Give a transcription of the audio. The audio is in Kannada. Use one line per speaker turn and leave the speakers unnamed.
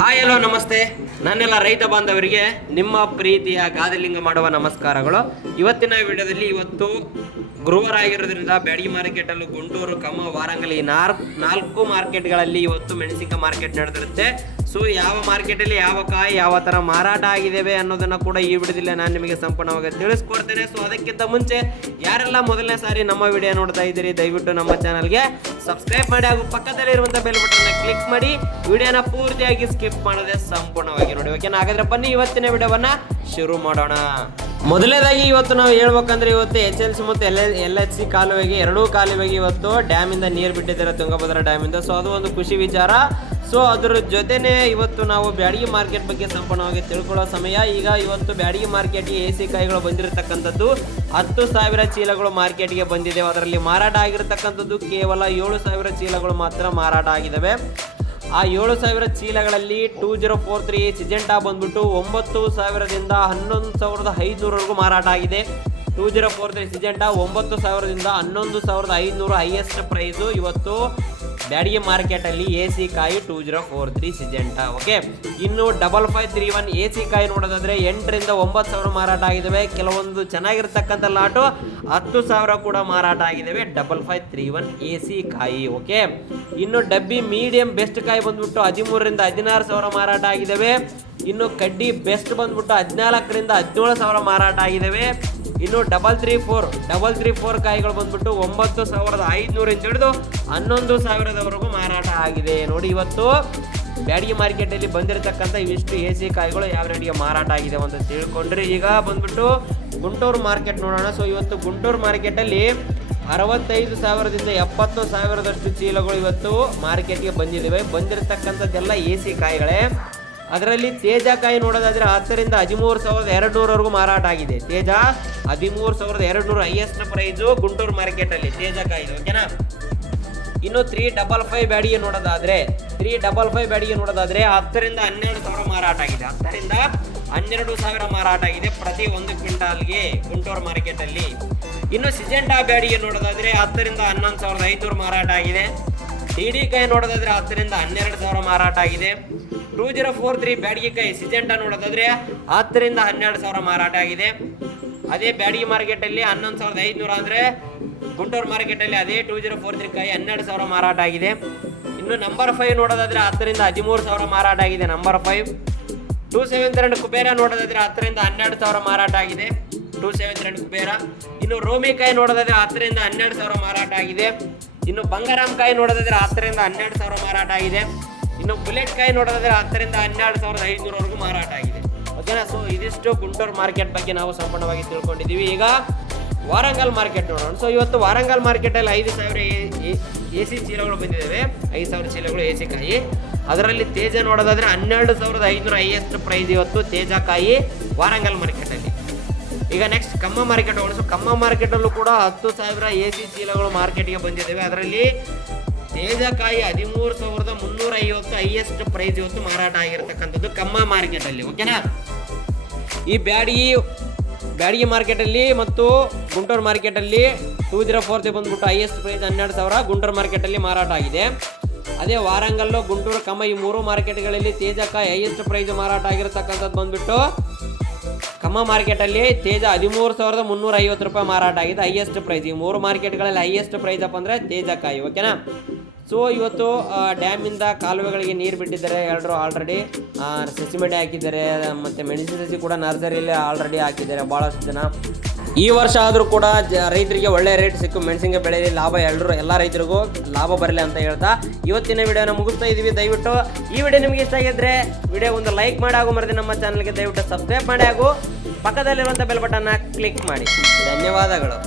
ಹಾಯ್, ಹಲೋ, ನಮಸ್ತೆ. ನನ್ನೆಲ್ಲ ರೈತ ಬಾಂಧವರಿಗೆ ನಿಮ್ಮ ಪ್ರೀತಿಯ ಗಾದಲಿಂಗ ಮಾಡುವ ನಮಸ್ಕಾರಗಳು. ಇವತ್ತಿನ ವಿಡಿಯೋದಲ್ಲಿ ಇವತ್ತು ಗುರುವಾರ ಆಗಿರೋದ್ರಿಂದ ಬ್ಯಾಡಗಿ ಮಾರ್ಕೆಟಲ್ಲೂ ಗುಂಟೂರು ಕಮ್ಮ, ವಾರಂಗಲಿ ನಾರ್, ನಾಲ್ಕು ಮಾರ್ಕೆಟ್ಗಳಲ್ಲಿ ಇವತ್ತು ಮೆಣಸಿನಕಾಯಿ ಮಾರ್ಕೆಟ್ ನಡೆದಿರುತ್ತೆ. ಸೊ ಯಾವ ಮಾರ್ಕೆಟಲ್ಲಿ ಯಾವ ಕಾಯಿ ಯಾವ ಥರ ಮಾರಾಟ ಆಗಿದ್ದೇವೆ ಅನ್ನೋದನ್ನು ಕೂಡ ಈ ವಿಡಿಯೋದಲ್ಲಿ ನಾನು ನಿಮಗೆ ಸಂಪೂರ್ಣವಾಗಿ ತಿಳಿಸ್ಕೊಡ್ತೇನೆ. ಸೊ ಅದಕ್ಕಿಂತ ಮುಂಚೆ ಯಾರೆಲ್ಲ ಮೊದಲನೇ ಸಾರಿ ನಮ್ಮ ವಿಡಿಯೋ ನೋಡ್ತಾ ಇದ್ದೀರಿ, ದಯವಿಟ್ಟು ನಮ್ಮ ಚಾನಲ್ಗೆ ಸಬ್ಸ್ಕ್ರೈಬ್ ಮಾಡಿ ಹಾಗೂ ಪಕ್ಕದಲ್ಲಿರುವಂಥ ಬೆಲ್ ಬಟನ್ನ ಕ್ಲಿಕ್ ಮಾಡಿ ವಿಡಿಯೋನ ಪೂರ್ತಿಯಾಗಿ ಸ್ಕಿಪ್ ಮಾಡದೆ ಸಂಪೂರ್ಣವಾಗಿ ನೋಡಿ. ಓಕೆನಾ ಹಾಗಾದ್ರೆ ಬನ್ನಿ ಇವತ್ತಿನ ವಿಡಿಯೋವನ್ನು ಶುರು ಮಾಡೋಣ. ಮೊದಲನೇದಾಗಿ ಇವತ್ತು ನಾವು ಹೇಳ್ಬೇಕಂದ್ರೆ ಇವತ್ತು ಎಚ್ ಎಲ್ ಸಿ ಮತ್ತು ಎಲ್ ಎಲ್ ಎಚ್ ಸಿ ಕಾಲುವೆಗೆ ಎರಡೂ ಕಾಲುವೆಗೆ ಇವತ್ತು ಡ್ಯಾಮಿಂದ ನೀರು ಬಿಟ್ಟಿದ್ದಾರೆ ತುಂಗಭದ್ರಾ ಡ್ಯಾಮಿಂದ. ಸೊ ಅದು ಒಂದು ಖುಷಿ ವಿಚಾರ. ಸೊ ಅದ್ರ ಜೊತೆನೆ ಇವತ್ತು ನಾವು ಬ್ಯಾಡಗಿ ಮಾರ್ಕೆಟ್ ಬಗ್ಗೆ ಸಂಪೂರ್ಣವಾಗಿ ತಿಳ್ಕೊಳ್ಳೋ ಸಮಯ. ಈಗ ಇವತ್ತು ಬ್ಯಾಡಗಿ ಮಾರ್ಕೆಟ್ಗೆ ಎ ಸಿ ಕಾಯಿಗಳು ಬಂದಿರತಕ್ಕಂಥದ್ದು ಹತ್ತು ಸಾವಿರ ಚೀಲಗಳು ಮಾರ್ಕೆಟ್ಗೆ ಬಂದಿದೆ. ಅದರಲ್ಲಿ ಮಾರಾಟ ಆಗಿರತಕ್ಕಂಥದ್ದು ಕೇವಲ ಏಳು ಸಾವಿರ ಚೀಲಗಳು ಮಾತ್ರ ಮಾರಾಟ ಆಗಿದ್ದಾವೆ. ಆ ಏಳು ಸಾವಿರ ಚೀಲಗಳಲ್ಲಿ two zero four three Syngenta ಬಂದ್ಬಿಟ್ಟು ಒಂಬತ್ತು ಸಾವಿರದಿಂದ ಹನ್ನೊಂದು ಸಾವಿರದ ಐದುನೂರವರೆಗೂ ಮಾರಾಟ ಆಗಿದೆ. Two zero four three Syngenta ಒಂಬತ್ತು ಸಾವಿರದಿಂದ ಹನ್ನೊಂದು ಸಾವಿರದ ಐದುನೂರು ಹೈಯೆಸ್ಟ್ ಪ್ರೈಸು. ಇವತ್ತು ಬ್ಯಾಡಿಗೆ ಮಾರ್ಕೆಟಲ್ಲಿ ಎ ಸಿ ಕಾಯಿ two zero four three Syngenta okay ಇನ್ನು double five three one A C ಕಾಯಿ ನೋಡೋದಾದ್ರೆ ಎಂಟರಿಂದ ಒಂಬತ್ತು ಸಾವಿರ ಮಾರಾಟ ಆಗಿದ್ದಾವೆ ಕೆಲವೊಂದು ಚೆನ್ನಾಗಿರ್ತಕ್ಕಂಥ ಲಾಟು ಹತ್ತು ಸಾವಿರ ಕೂಡ ಮಾರಾಟ ಆಗಿದ್ದಾವೆ double five three one A C ಕಾಯಿ ಓಕೆ ಇನ್ನು ಡಬ್ಬಿ ಮೀಡಿಯಂ ಬೆಸ್ಟ್ ಕಾಯಿ ಬಂದ್ಬಿಟ್ಟು ಹದಿಮೂರರಿಂದ ಹದಿನಾರು ಸಾವಿರ ಮಾರಾಟ ಆಗಿದ್ದಾವೆ ಇನ್ನು ಕಡ್ಡಿ ಬೆಸ್ಟ್ ಬಂದ್ಬಿಟ್ಟು ಹದಿನಾಲ್ಕರಿಂದ ಹದಿನೇಳು ಸಾವಿರ ಮಾರಾಟ ಆಗಿದ್ದಾವೆ ಇನ್ನು double three four double three four ಕಾಯಿಗಳು ಬಂದ್ಬಿಟ್ಟು ಒಂಬತ್ತು ಸಾವಿರದ ಐದುನೂರಿಂದ ಹಿಡಿದು ಹನ್ನೊಂದು ಸಾವಿರದವರೆಗೂ ಮಾರಾಟ ಆಗಿದೆ. ನೋಡಿ ಇವತ್ತು ಬ್ಯಾಡಗಿ ಮಾರ್ಕೆಟಲ್ಲಿ ಬಂದಿರತಕ್ಕಂಥ ಇವಿಷ್ಟು ಎ ಸಿ ಕಾಯಿಗಳು ಯಾವ ರೇಟಿಗೆ ಮಾರಾಟ ಆಗಿದೆ ಅಂತ ತಿಳ್ಕೊಂಡ್ರೆ. ಈಗ ಬಂದ್ಬಿಟ್ಟು ಗುಂಟೂರು ಮಾರ್ಕೆಟ್ ನೋಡೋಣ. ಸೊ ಇವತ್ತು ಗುಂಟೂರು ಮಾರ್ಕೆಟಲ್ಲಿ ಅರವತ್ತೈದು ಸಾವಿರದಿಂದ ಎಪ್ಪತ್ತು ಸಾವಿರದಷ್ಟು ಚೀಲಗಳು ಇವತ್ತು ಮಾರ್ಕೆಟ್ಗೆ ಬಂದಿದ್ದಾವೆ. ಬಂದಿರತಕ್ಕಂಥದ್ದೆಲ್ಲ ಎ ಸಿ ಕಾಯಿಗಳೇ. ಅದರಲ್ಲಿ ತೇಜ ಕಾಯಿ ನೋಡೋದಾದ್ರೆ ಹತ್ತರಿಂದ ಹದಿಮೂರು ಸಾವಿರದ ಎರಡು ನೂರವರೆಗೂ ಮಾರಾಟ ಆಗಿದೆ. ತೇಜ, ಹದಿಮೂರು ಸಾವಿರದ ಎರಡು ನೂರು ಹೈಯೆಸ್ಟ್ ಪ್ರೈಸು ಗುಂಟೂರು ಮಾರ್ಕೆಟಲ್ಲಿ ತೇಜ ಕಾಯಿ ಓಕೆನಾ? ಇನ್ನು ತ್ರೀ ಡಬಲ್ ಫೈವ್ ಬ್ಯಾಡಿಗೆ ನೋಡೋದಾದ್ರೆ ತ್ರೀ ಡಬಲ್ ಫೈವ್ ಬ್ಯಾಡಿಗೆ ನೋಡೋದಾದ್ರೆ ಹತ್ತರಿಂದ ಹನ್ನೆರಡು ಸಾವಿರ ಮಾರಾಟ ಆಗಿದೆ. ಹತ್ತರಿಂದ ಹನ್ನೆರಡು ಸಾವಿರ ಮಾರಾಟ ಆಗಿದೆ ಪ್ರತಿ ಒಂದು ಕ್ವಿಂಟಾಲ್ಗೆ ಗುಂಟೂರು ಮಾರ್ಕೆಟಲ್ಲಿ. ಇನ್ನು ಸಿಜೆಂಟಾ ಬ್ಯಾಡಿಗೆ ನೋಡೋದಾದ್ರೆ ಹತ್ತರಿಂದ ಹನ್ನೊಂದು ಸಾವಿರದ ಐದುನೂರು ಮಾರಾಟ ಆಗಿದೆ. ಡಿ ಡಿ ಕಾಯಿ ನೋಡೋದಾದ್ರೆ ಹತ್ತರಿಂದ ಹನ್ನೆರಡು ಸಾವಿರ ಮಾರಾಟ ಆಗಿದೆ. Two zero four three Byadgi ಕೈ ಸಿಜೆಂಟಾ ನೋಡೋದಾದ್ರೆ ಹತ್ತರಿಂದ ಹನ್ನೆರಡು ಸಾವಿರ ಮಾರಾಟ ಆಗಿದೆ. ಅದೇ ಬ್ಯಾಡಗಿ ಮಾರ್ಕೆಟಲ್ಲಿ ಹನ್ನೊಂದು ಸಾವಿರದ ಐದುನೂರ ಅಂದರೆ ಗುಂಟೂರು ಮಾರ್ಕೆಟಲ್ಲಿ ಅದೇ ಟೂ ಜೀರೋ ಫೋರ್ ತ್ರೀ ಕೈ ಹನ್ನೆರಡು ಸಾವಿರ ಮಾರಾಟ ಆಗಿದೆ. ಇನ್ನು ನಂಬರ್ ಫೈವ್ ನೋಡೋದಾದ್ರೆ ಹತ್ತರಿಂದ ಹದಿಮೂರು ಸಾವಿರ ಮಾರಾಟ ಆಗಿದೆ number five two seven trend Kubera ನೋಡೋದಾದ್ರೆ ಹತ್ತರಿಂದ ಹನ್ನೆರಡು ಸಾವಿರ ಮಾರಾಟ ಆಗಿದೆ. Two seven ತ್ರೆಂಡ್ Kubera. ಇನ್ನು ರೋಮಿಕಾಯಿ ನೋಡೋದಾದ್ರೆ ಹತ್ತರಿಂದ ಹನ್ನೆರಡು ಸಾವಿರ ಮಾರಾಟ ಆಗಿದೆ. ಇನ್ನು ಬಂಗಾರಾಮ್ ಕಾಯಿ ನೋಡೋದಾದ್ರೆ ಹತ್ತರಿಂದ ಹನ್ನೆರಡು ಸಾವಿರ ಮಾರಾಟ ಆಗಿದೆ. ಇನ್ನು ಬುಲೆಟ್ ಕಾಯಿ ನೋಡೋದಾದ್ರೆ ಹತ್ತರಿಂದ ಹನ್ನೆರಡು ಸಾವಿರದ ಐದುನೂರವರೆಗೂ ಮಾರಾಟ ಆಗಿದೆ. ಓಕೆನಾ? ಸೊ ಇದಿಷ್ಟು ಗುಂಟೂರು ಮಾರ್ಕೆಟ್ ಬಗ್ಗೆ ನಾವು ಸಂಪೂರ್ಣವಾಗಿ ತಿಳ್ಕೊಂಡಿದ್ದೀವಿ. ಈಗ ವಾರಂಗಲ್ ಮಾರ್ಕೆಟ್ ನೋಡೋಣ. ಸೊ ಇವತ್ತು ವಾರಂಗಲ್ ಮಾರ್ಕೆಟಲ್ಲಿ ಐದು ಸಾವಿರ ಎ ಸಿ ಚೀಲಗಳು ಬಂದಿದ್ದಾವೆ. ಐದು ಸಾವಿರ ಚೀಲಗಳು ಎ ಸಿ ಕಾಯಿ. ಅದರಲ್ಲಿ ತೇಜ ನೋಡೋದಾದ್ರೆ ಹನ್ನೆರಡು ಸಾವಿರದ ಐದುನೂರ ಹೈಯೆಸ್ಟ್ ಪ್ರೈಸ್ ಇವತ್ತು ತೇಜ ಕಾಯಿ ವಾರಂಗಲ್ ಮಾರ್ಕೆಟಲ್ಲಿ. ಈಗ ನೆಕ್ಸ್ಟ್ ಕಮ್ಮ ಮಾರ್ಕೆಟ್ ಹೋಗೋಣ. ಸೊ ಕಮ್ಮ ಮಾರ್ಕೆಟಲ್ಲೂ ಕೂಡ ಹತ್ತು ಸಾವಿರ ಎ ಸಿ ಚೀಲಗಳು ಮಾರ್ಕೆಟಿಗೆ ಬಂದಿದ್ದಾವೆ. ಅದರಲ್ಲಿ ತೇಜಕಾಯಿ ಹದಿಮೂರು ಸಾವಿರದ ಐವತ್ತು ಹೈಯೆಸ್ಟ್ ಪ್ರೈಸ್ ಇವತ್ತು ಮಾರಾಟ ಆಗಿರತಕ್ಕಂಥದ್ದು ಕಮ್ಮ ಮಾರ್ಕೆಟಲ್ಲಿ ಓಕೆನಾ ಈ ಬ್ಯಾಡಗಿ ಬ್ಯಾಡಗಿ ಮಾರ್ಕೆಟಲ್ಲಿ ಮತ್ತು ಗುಂಟೂರು ಮಾರ್ಕೆಟಲ್ಲಿ ಟೂ ಜೀರೋ ಫೋರ್ ಬಂದ್ಬಿಟ್ಟು ಹೈಯೆಸ್ಟ್ ಪ್ರೈಸ್ ಹನ್ನೆರಡು ಸಾವಿರ ಗುಂಟೂರು ಮಾರ್ಕೆಟಲ್ಲಿ ಮಾರಾಟ ಆಗಿದೆ. ಅದೇ ವಾರಂಗಲ್ಲು ಗುಂಟೂರು ಕಮ್ಮ ಈ ಮೂರು ಮಾರ್ಕೆಟ್ಗಳಲ್ಲಿ ತೇಜಕ್ಕ ಹೈಯೆಸ್ಟ್ ಪ್ರೈಸ್ ಮಾರಾಟ ಆಗಿರತಕ್ಕಂಥದ್ದು ಬಂದ್ಬಿಟ್ಟು ಕಮ್ಮ ಮಾರ್ಕೆಟಲ್ಲಿ ತೇಜ ಹದಿಮೂರು ಸಾವಿರದ ಮುನ್ನೂರ ಐವತ್ತು ರೂಪಾಯಿ ಮಾರಾಟ ಆಗಿದೆ ಹೈಯೆಸ್ಟ್ ಪ್ರೈಸ್ ಈ ಮೂರು ಮಾರ್ಕೆಟ್ಗಳಲ್ಲಿ ಹೈಯೆಸ್ಟ್ ಪ್ರೈಸ್ ಅಪ್ಪ ಅಂದರೆ ತೇಜಕಾಯಿ ಓಕೆನಾ ಸೊ ಇವತ್ತು ಡ್ಯಾಮಿಂದ ಕಾಲುವೆಗಳಿಗೆ ನೀರು ಬಿಟ್ಟಿದ್ದಾರೆ. ಎಲ್ಲರೂ ಆಲ್ರೆಡಿ ಸಸಿಮಡಿ ಹಾಕಿದ್ದಾರೆ. ಮತ್ತು ಮೆಣಸಿನ ಸಸಿ ಕೂಡ ನರ್ಸರಿಯಲ್ಲಿ ಆಲ್ರೆಡಿ ಹಾಕಿದ್ದಾರೆ ಭಾಳಷ್ಟು ಜನ. ಈ ವರ್ಷ ಆದರೂ ಕೂಡ ಜ, ರೈತರಿಗೆ ಒಳ್ಳೆ ರೇಟ್ ಸಿಕ್ಕು. ಮೆಣಸಿನ ಬೆಳೆಯಲ್ಲಿ ಲಾಭ ಎಲ್ಲರೂ ಎಲ್ಲ ರೈತರಿಗೂ ಲಾಭ ಬರಲಿ ಅಂತ ಹೇಳ್ತಾ ಇವತ್ತಿನ ವಿಡಿಯೋನ ಮುಗಿಸ್ತಾ ಇದ್ದೀವಿ ದಯವಿಟ್ಟು ಈ ವಿಡಿಯೋ ನಿಮಗೆ ಇಷ್ಟ ಆಗಿದ್ರೆ ವಿಡಿಯೋ ಒಂದು ಲೈಕ್ ಮಾಡಿ ಹಾಗೂ ಮರದಿ ನಮ್ಮ ಚಾನಲ್ಗೆ ದಯವಿಟ್ಟು ಸಬ್ಸ್ಕ್ರೈಬ್ ಮಾಡಿ ಹಾಗೂ ಪಕ್ಕದಲ್ಲಿರುವಂಥ ಬೆಲ್ ಬಟನ್ನ ಕ್ಲಿಕ್ ಮಾಡಿ. ಧನ್ಯವಾದಗಳು.